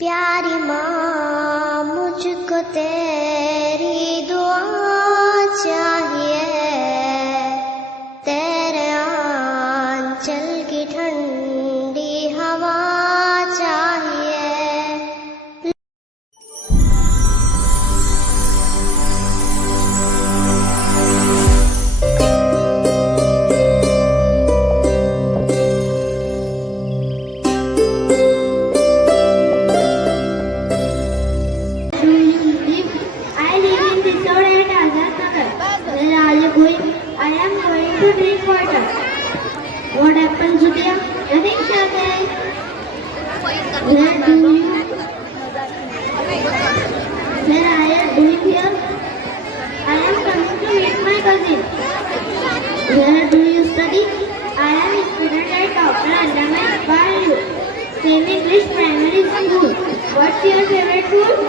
प्यारी माँ मुझको तेरी दुआ चाहिए, तेरे आंचल की ठंडी हवा चाहिए। I live in Risod and Azad. Where are you going? I am going to drink water. What happened, Zutia? Nothing, Shagay. Where are you doing here? I am coming to meet my cousin. Where do you study? I am a student at Dr. Allama Iqbal, same English primary school. What's your favorite food?